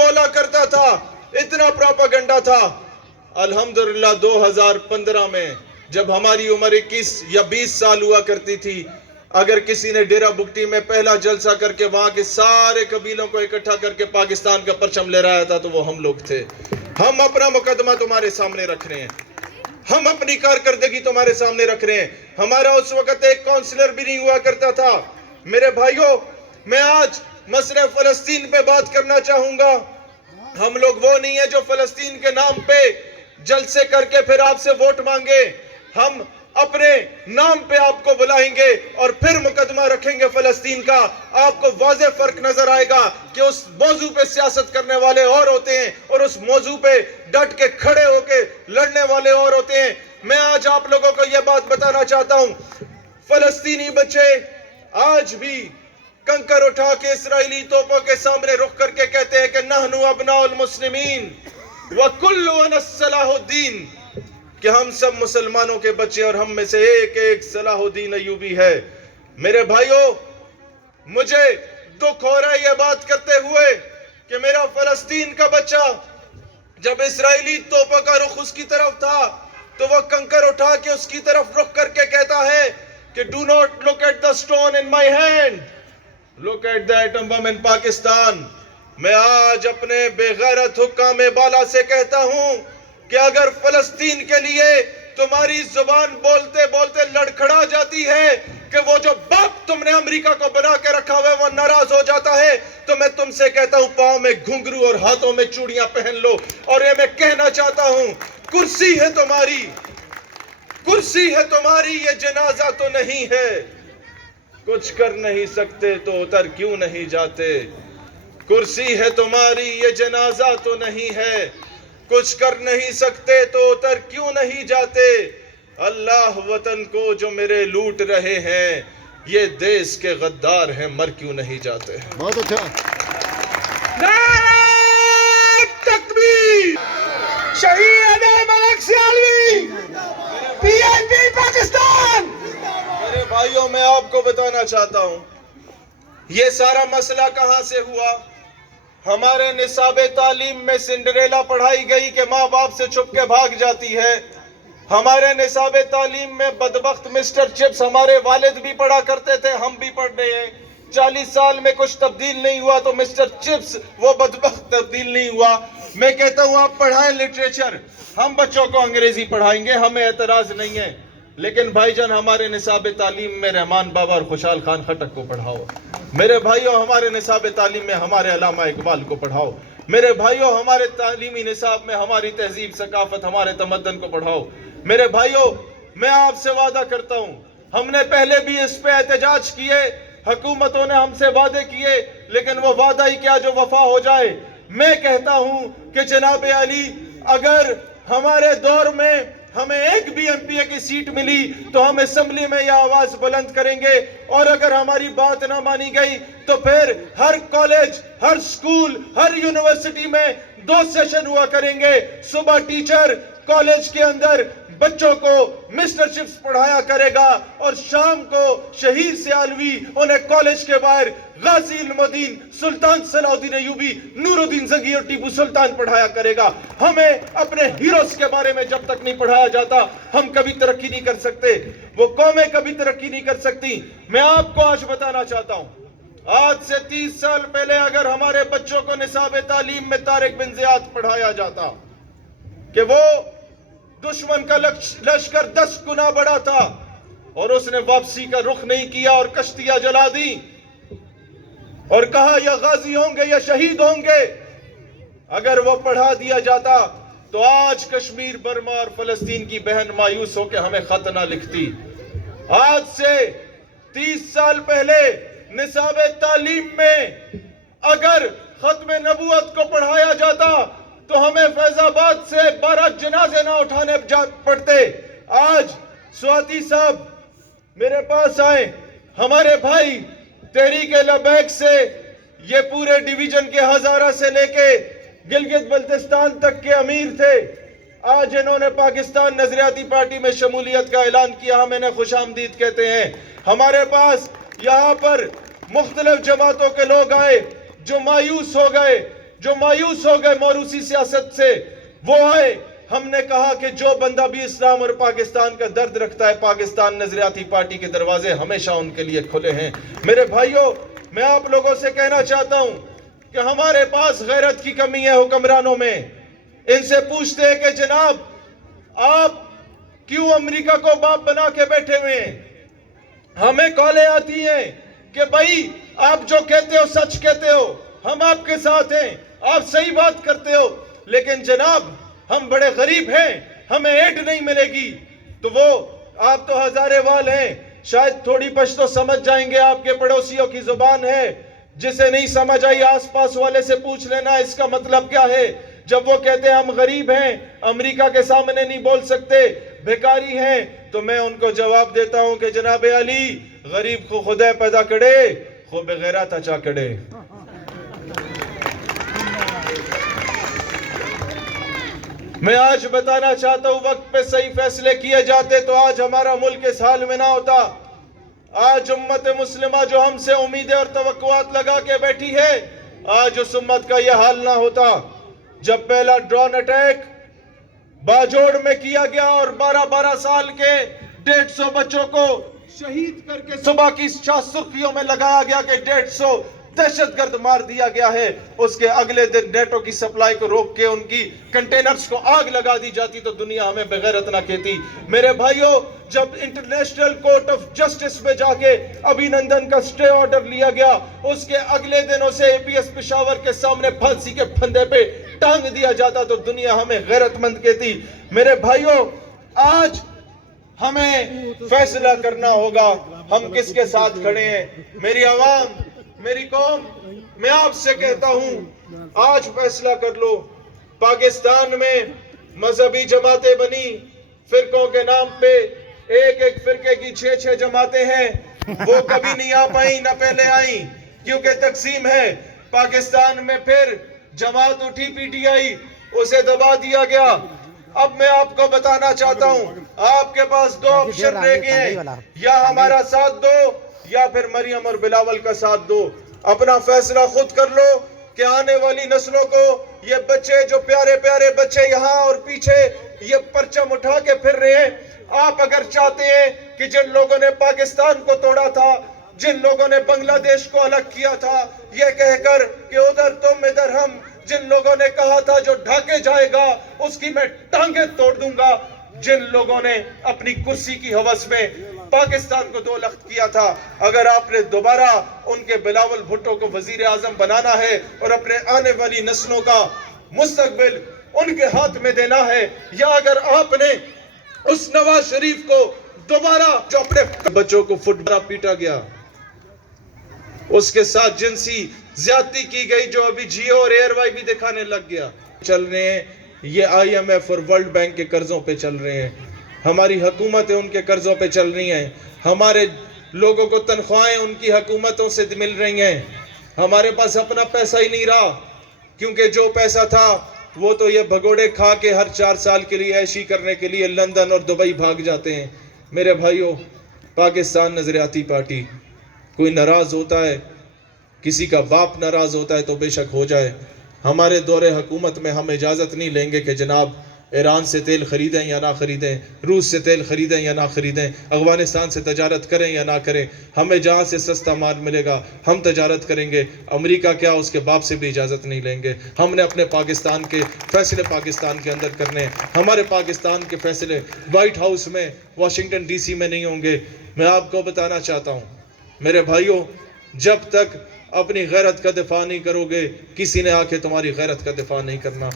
बोला करता था, इतना प्रोपेगेंडा था। अल्हम्दुलिल्लाह 2015 में जब हमारी उम्र 21 या 20 साल हुआ करती थी, अगर किसी ने डेरा बुगटी में पहला जलसा करके वहां के सारे कबीलों को इकट्ठा करके पाकिस्तान का परचम ले रहा था तो वो हम लोग थे। हम अपना मुकदमा तुम्हारे सामने रख रहे हैं, हम अपनी कारकर्दगी तुम्हारे सामने रख रहे हैं। हमारा उस वक्त एक काउंसलर भी नहीं हुआ करता था। मेरे भाइयों, मैं आज मसले फलस्तीन पे बात करना चाहूंगा। हम लोग वो नहीं है जो फलस्तीन के नाम पे जलसे करके फिर आपसे वोट मांगे। हम अपने नाम पे आपको बुलाएंगे और फिर मुकदमा रखेंगे फलस्तीन का। आपको वाज़ेह फर्क नजर आएगा कि उस मौजू पे सियासत करने वाले और होते हैं और उस मौजू पे डट के खड़े होके लड़ने वाले और होते हैं। मैं आज आप लोगों को यह बात बताना चाहता हूं, फलस्तीनी बच्चे आज भी कंकर उठा के इस्राएली तोपों के सामने रुख करके कहते हैं कि नहनु अबनाउल मुस्लिमीन व कुल्लुना सलाहुद्दीन, कि हम सब मुसलमानों के बच्चे और हम में से एक एक सलाहुद्दीन अय्यूबी है। मेरे भाइयों, मुझे दुख हो रहा है यह बात करते हुए कि मेरा फलस्तीन का बच्चा जब इस्राएली तोपों का रुख उसकी तरफ था तो वह कंकर उठा के उसकी तरफ रुख करके कहता है कि do not look at the stone in my hand, look at the atom bomb in Pakistan. मैं आज अपने बेगैरत हुक्काम बाला से कहता हूं कि अगर फलस्तीन के लिए तुम्हारी जुबान बोलते बोलते लड़खड़ा जाती है कि वो जो बाप तुमने अमेरिका को बना के रखा हुआ है वो नाराज हो जाता है, तो मैं तुमसे कहता हूं पांव में घुंघरू और हाथों में चूड़ियां पहन लो। और ये मैं कहना चाहता हूं, कुर्सी है तुम्हारी, कुर्सी है तुम्हारी, ये जनाजा तो नहीं है। कुछ कर नहीं सकते तो उतर क्यों नहीं जाते। कुर्सी है तुम्हारी, ये जनाजा तो नहीं है। कुछ कर नहीं सकते तो उतर क्यों नहीं जाते। अल्लाह वतन को जो मेरे लूट रहे हैं, ये देश के गद्दार हैं, मर क्यों नहीं जाते। बहुत अच्छा। नारे तकबीर, शहीद मलिक सियालवी, पीएनपी पाकिस्तान। मेरे भाइयों, मैं आपको बताना चाहता हूं ये सारा मसला कहां से हुआ। हमारे निसाबे तालीम में सिंड्रेला पढ़ाई गई कि माँ बाप से छुप के भाग जाती है। हमारे निसाबे तालीम में बदबख्त मिस्टर चिप्स हमारे वालिद भी पढ़ा करते थे, हम भी पढ़ रहे हैं। 40 साल में कुछ तब्दील नहीं हुआ तो मिस्टर चिप्स वो बदबख्त तब्दील नहीं हुआ। मैं कहता हूँ आप पढ़ाएं लिटरेचर, हम बच्चों को अंग्रेजी पढ़ाएंगे, हमें एतराज नहीं है। लेकिन भाईजान, हमारे निसाबे तालीम में रहमान बाबा और खुशहाल खान खटक को पढ़ाओ। मेरे भाइयों, हमारे निसाब तालीम में हमारे अल्लामा इकबाल को पढ़ाओ। मेरे भाइयों, हमारे तालीमी निसाब में हमारी तहजीब, सकाफत, हमारे तमद्दन को पढ़ाओ। मेरे भाइयों, मैं आपसे वादा करता हूं, हमने पहले भी इस पे एहतजाज किए, हुकूमतों ने हमसे वादे किए, लेकिन वो वादा ही क्या जो वफा हो जाए। मैं कहता हूं कि जनाब अली, अगर हमारे दौर में हमें एक भी एमपीए की सीट मिली तो हम असेंबली में यह आवाज बुलंद करेंगे, और अगर हमारी बात ना मानी गई तो फिर हर कॉलेज, हर स्कूल, हर यूनिवर्सिटी में 2 सेशन हुआ करेंगे। सुबह टीचर कॉलेज के अंदर बच्चों को मिस्टर चिप्स पढ़ाया करेगा और शाम को शहीद सियालवी उन्हें कॉलेज के बाहर गाजी इल्मुद्दीन, सुल्तान सलाहुद्दीन अय्यूबी, नूरुद्दीन जंगी और टीपू सुल्तान पढ़ाया करेगा। हमें अपने हीरोज के बारे में जब तक नहीं पढ़ाया जाता हम कभी तरक्की नहीं कर सकते, वो कौमें कभी तरक्की नहीं कर सकती। मैं आपको आज बताना चाहता हूं, आज से 30 साल पहले अगर हमारे बच्चों को निसाब तालीम में तारिक बिन ज़ियाद पढ़ाया जाता कि वो दुश्मन का लश्कर 10 गुना बड़ा था और उसने वापसी का रुख नहीं किया और कश्तियां जला दी और कहा या गाजी होंगे या शहीद होंगे, अगर वो पढ़ा दिया जाता तो आज कश्मीर, बर्मा और फलस्तीन की बहन मायूस होकर हमें खत ना लिखती। आज से 30 साल पहले निसाब तालीम में अगर खत्म नबूवत को पढ़ाया जाता तो हमें फैजाबाद से 12 जनाजे ना उठाने पड़ते। आज स्वाति साहब मेरे पास आए, हमारे भाई तहरीक लबैक से ये पूरे डिवीजन के हजारा से लेके गिलगित बल्तिस्तान तक के अमीर थे। आज इन्होंने पाकिस्तान नजरियाती पार्टी में शमूलियत का ऐलान किया, हम इन्हें खुशामदीद कहते हैं। हमारे पास यहाँ पर मुख्तलिफ जमातों के लोग आए जो मायूस हो गए جو مایوس ہو گئے موروثی سیاست سے، وہ آئے. ہم نے کہا کہ جو بندہ بھی اسلام اور پاکستان کا درد رکھتا ہے، پاکستان نظریاتی پارٹی کے دروازے ہمیشہ ان کے لیے کھلے ہیں. میرے بھائیوں، میں آپ لوگوں سے کہنا چاہتا ہوں کہ ہمارے پاس غیرت کی کمی ہے حکمرانوں میں. ان سے پوچھتے ہیں کہ جناب آپ کیوں امریکہ کو باپ بنا کے بیٹھے ہوئے ہیں؟ ہمیں کالیں آتی ہیں کہ بھائی آپ جو کہتے ہو سچ کہتے ہو، ہم آپ کے ساتھ ہیں، آپ صحیح بات کرتے ہو، لیکن جناب ہم بڑے غریب ہیں، ہمیں ایڈ نہیں ملے گی. تو وہ آپ تو ہزارے وال ہیں، شاید تھوڑی پشتو سمجھ جائیں گے، آپ کے پڑوسیوں کی زبان ہے، جسے نہیں سمجھ آئی آس پاس والے سے پوچھ لینا اس کا مطلب کیا ہے. جب وہ کہتے ہیں ہم غریب ہیں، امریکہ کے سامنے نہیں بول سکتے، بھیکاری ہیں، تو میں ان کو جواب دیتا ہوں کہ جناب علی، غریب کو خدا پیدا کرے، خو بغیرت اچا کرے. میں آج بتانا چاہتا ہوں وقت پہ صحیح فیصلے کیے جاتے تو آج ہمارا ملک اس حال میں نہ ہوتا. آج امت مسلمہ جو ہم سے امیدیں اور توقعات لگا کے بیٹھی ہے، آج اس امت کا یہ حال نہ ہوتا. جب پہلا ڈرون اٹیک باجوڑ میں کیا گیا اور 12 سال کے 150 بچوں کو شہید کر کے صبح کی سرخیوں میں لگایا گیا کہ 150 دہشت گرد مار دیا گیا ہے، اس کے اگلے دن نیٹو کی سپلائی کو روک کے ان کی کنٹینرز کو آگ لگا دی جاتی تو دنیا ہمیں بغیرت نہ کہتی. میرے بھائیوں، جب انٹرنیشنل کورٹ آف جسٹس میں جا کے ابھی نندن کا سٹے آرڈر لیا گیا، اس کے اگلے دن اسے APS پشاور کے سامنے پھانسی کے پھندے پہ ٹانگ دیا جاتا تو دنیا ہمیں غیرت مند کہتی. میرے بھائیوں، آج ہمیں فیصلہ کرنا ہوگا ہم کس کے ساتھ کھڑے ہیں. میری عوام، میری قوم، میں آپ سے کہتا ہوں آج فیصلہ کر لو. پاکستان میں مذہبی جماعتیں بنی، فرقوں کے نام پہ ایک فرقے کی 6 جماعتیں ہیں، وہ کبھی نہیں آ پائیں، نہ پہلے آئیں، کیونکہ تقسیم ہے. پاکستان میں پھر جماعت اٹھی PTI، اسے دبا دیا گیا. اب میں آپ کو بتانا چاہتا ہوں آپ کے پاس 2 آپشن رہ گئے ہیں، یا ہمارا ساتھ دو یا پھر مریم اور بلاول کا ساتھ دو. اپنا فیصلہ خود کر لو کہ آنے والی نسلوں کو یہ بچے جو پیارے پیارے بچے یہاں اور پیچھے یہ پرچم اٹھا کے پھر رہے ہیں، آپ اگر چاہتے ہیں کہ جن لوگوں نے پاکستان کو توڑا تھا، جن لوگوں نے بنگلہ دیش کو الگ کیا تھا یہ کہہ کر کہ ادھر تم ادھر ہم، جن لوگوں نے کہا تھا جو ڈھاکے جائے گا اس کی میں ٹانگیں توڑ دوں گا، جن لوگوں نے اپنی کرسی کی ہوس میں پاکستان کو 2 لخت کیا تھا، اگر آپ نے دوبارہ ان کے بلاول بھٹو کو وزیر اعظم بنانا ہے اور اپنے آنے والی نسلوں کا مستقبل ان کے ہاتھ میں دینا ہے، یا اگر آپ نے اس نواز شریف کو دوبارہ جو اپنے بچوں کو فٹ بال پیٹا گیا، اس کے ساتھ جنسی زیادتی کی گئی جو ابھی جیو اور ایئر وائی بھی دکھانے لگ گیا، چل رہے ہیں یہ IMF اور ورلڈ بینک کے قرضوں پہ چل رہے ہیں، ہماری حکومتیں ان کے قرضوں پہ چل رہی ہیں، ہمارے لوگوں کو تنخواہیں ان کی حکومتوں سے مل رہی ہیں، ہمارے پاس اپنا پیسہ ہی نہیں رہا، کیونکہ جو پیسہ تھا وہ تو یہ بھگوڑے کھا کے ہر 4 سال کے لیے عیشی کرنے کے لیے لندن اور دبئی بھاگ جاتے ہیں. میرے بھائیوں، پاکستان نظریاتی پارٹی، کوئی ناراض ہوتا ہے، کسی کا باپ ناراض ہوتا ہے تو بے شک ہو جائے. ہمارے دور حکومت میں ہم اجازت نہیں لیں گے کہ جناب ایران سے تیل خریدیں یا نہ خریدیں، روس سے تیل خریدیں یا نہ خریدیں، افغانستان سے تجارت کریں یا نہ کریں. ہمیں جہاں سے سستا مال ملے گا ہم تجارت کریں گے. امریکہ کیا اس کے باپ سے بھی اجازت نہیں لیں گے. ہم نے اپنے پاکستان کے فیصلے پاکستان کے اندر کرنے، ہمارے پاکستان کے فیصلے وائٹ ہاؤس میں، واشنگٹن DC میں نہیں ہوں گے. میں آپ کو بتانا چاہتا ہوں میرے بھائیوں، جب تک اپنی غیرت کا دفاع نہیں کرو گے کسی نے آ کے تمہاری غیرت کا دفاع نہیں کرنا.